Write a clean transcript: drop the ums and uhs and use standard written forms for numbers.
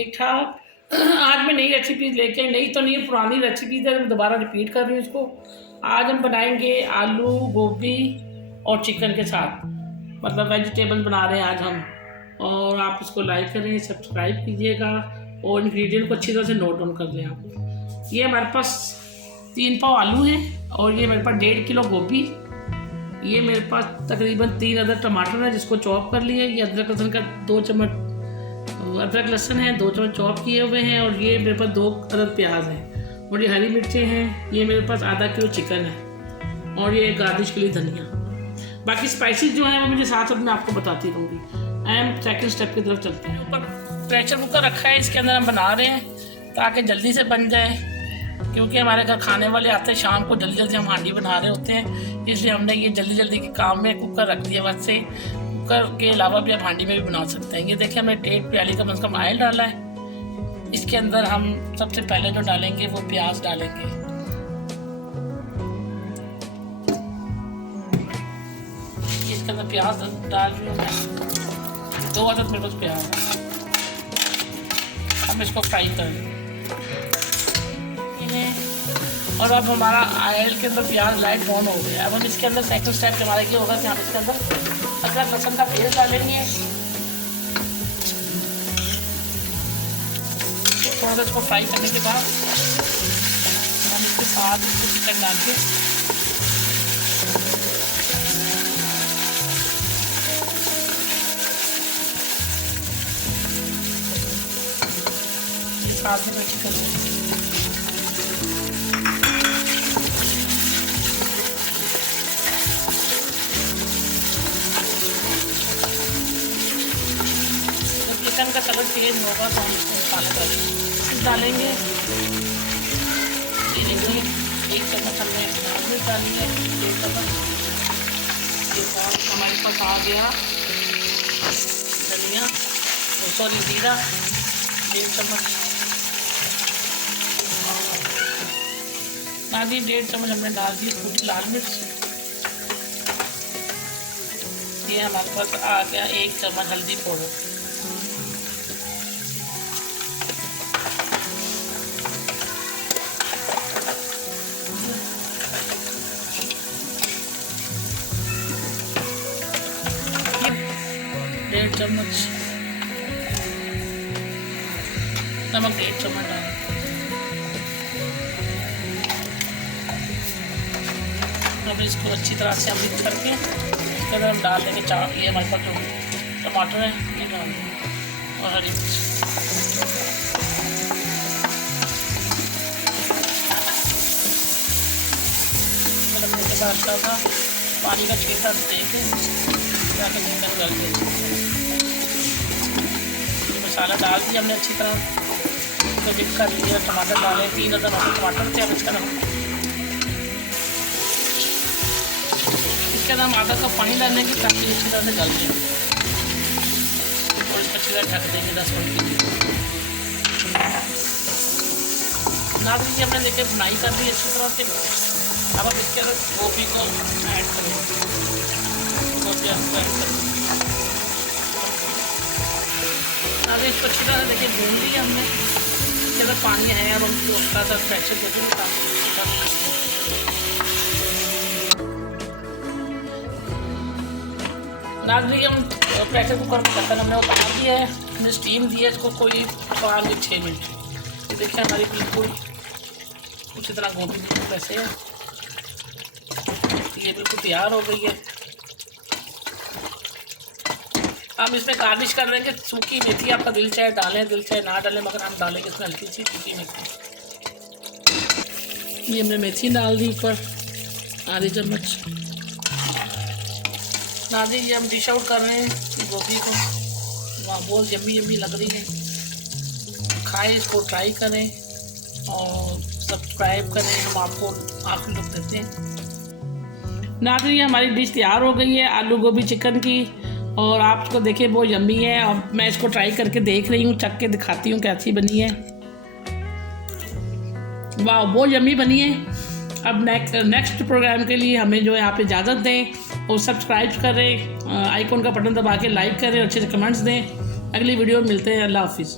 ठीक ठाक। आज मैं नई रेसिपी लेके, नई तो नहीं पुरानी रेसिपी है, दोबारा रिपीट कर रही हूँ इसको। आज हम बनाएंगे आलू गोभी और चिकन के साथ, मतलब वेजिटेबल बना रहे हैं आज हम। और आप इसको लाइक करें, सब्सक्राइब कीजिएगा और इंग्रेडिएंट को अच्छी तरह से नोट डाउन कर लें आप। ये हमारे पास 3 पाव आलू हैं और ये मेरे पास 1.5 किलो गोभी। ये मेरे पास तकरीबन 3 अदर टमाटर है जिसको चॉप कर लिए। ये अदरक लहसुन का 2 चम्मच अदरक लहसुन है, 2 चम्मच चॉप किए हुए हैं। और ये मेरे पास 2 अदर प्याज हैं और ये हरी मिर्चें हैं। ये मेरे पास आधा किलो चिकन है और ये गार्निश के लिए धनिया। बाकी स्पाइसेस जो हैं वो मुझे साथ मैं आपको बताती रहूँगी। एंड सेकंड स्टेप की तरफ चलते हैं। ऊपर प्रेशर कुकर रखा है, इसके अंदर हम बना रहे हैं ताकि जल्दी से बन जाए, क्योंकि हमारे घर खाने वाले आते हैं शाम को, जल्दी जल्दी हम हांडी बना रहे होते हैं, इसलिए हमने ये जल्दी जल्दी के काम में कुकर रख दिया। वैसे कुकर के अलावा भी आप हांडी में भी बना सकते हैं। ये देखिए हमने 1.5 प्याली कम से कम ऑयल डाला है। इसके अंदर हम सबसे पहले जो डालेंगे वो प्याज डालेंगे। इसके अंदर प्याज डाल रही हूँ मैं, 2 अदद मेरे पास प्याज है। हम इसको फ्राई करेंगे और अब हमारा ऑयल के अंदर प्याज लाइट ब्राउन हो गया। अब हम इसके अंदर सेकंड स्टेप हमारा ये होगा कि हम इसके अंदर अदरक लहसुन का पेस्ट डालेंगे। थोड़ा सा इसको फ्राई करने के बाद हम इसके साथ चिकन डाल के साथ में चिकन का कलर चेंज होगा तो हम इसको मसाले डालेंगे। धीरे 1 चम्मच हमने मिर्च डाली है, 1 चम्मच के बाद हमारे पास आ गया धनिया, सॉरी जीरा 1 चम्मच, आधी 1.5 चम्मच हमने डाल दी सूखी लाल मिर्च। ये हमारे पास आ गया 1 चम्मच हल्दी पाउडर। डेढ़ चम्मच नमक, 1 चम्मच डालें। अब इसको अच्छी तरह से हम मिक्स करके इसके अंदर हम डाल देंगे ये हमारे पास जो टमाटर है ये डाल देंगे और हरी मिर्च। रखने के बाद का पानी का छींटा देके जाके चिकन डाल देंगे। मसाला डाल दिया हमने अच्छी तरह, तो मिक्स कर लीजिए। टमाटर डाले 3 अदर टमाटर थे, अब इसका हम आधा कप पानी डालेंगे ताकि अच्छी तरह से गल जाए और इसको अच्छी तरह ढक देंगे 10 मिनट के लिए। ना दीजिए हमने देखिए बुनाई कर दी अच्छी तरह से। अब हम इसके अंदर गोभी को ऐड करेंगे, गोभी आपको ऐड करेंगे। अब इसको अच्छी तरह से देखिए भून लिया हमने, इसके अंदर पानी है। अब हम थोड़ा सा प्रेशर देखेंगे नाज़रीन, हम प्रेशर कुकर का ढक्कन हमने उतार दिया है, हमने स्टीम दी है इसको कोई 5 से 6 मिनट। ये देखिए हमारी बिल्कुल उसी तरह गोभी बिल्कुल वैसे है, ये बिल्कुल तैयार हो गई है। हम इसमें गार्निश कर देंगे सूखी मेथी। आपका दिल चाहे डालें, दिल चाहे ना डालें, मगर हम डालेंगे इसमें हल्की सी सूखी मेथी। ये हमने मेथी डाल दी ऊपर आधी चम्मच। नाज़ी ये हम डिश आउट कर रहे हैं गोभी को, वहाँ बहुत यम्मी यम्मी लग रही है। खाएं, इसको ट्राई करें और सब्सक्राइब करें। हम आपको आखिरी लुक देते हैं। नाज़रीन ये हमारी डिश तैयार हो गई है आलू गोभी चिकन की, और आप इसको देखिए बहुत यम्मी है। अब मैं इसको ट्राई करके देख रही हूँ, चख के दिखाती हूँ कैसी बनी है। वाह बहुत यम्मी बनी है। अब नेक्स्ट प्रोग्राम के लिए हमें जो है आप इजाज़त दें और सब्सक्राइब करें, आइकॉन का बटन दबा के लाइक करें, अच्छे से कमेंट्स दें। अगली वीडियो में मिलते हैं। अल्लाह हाफिज़।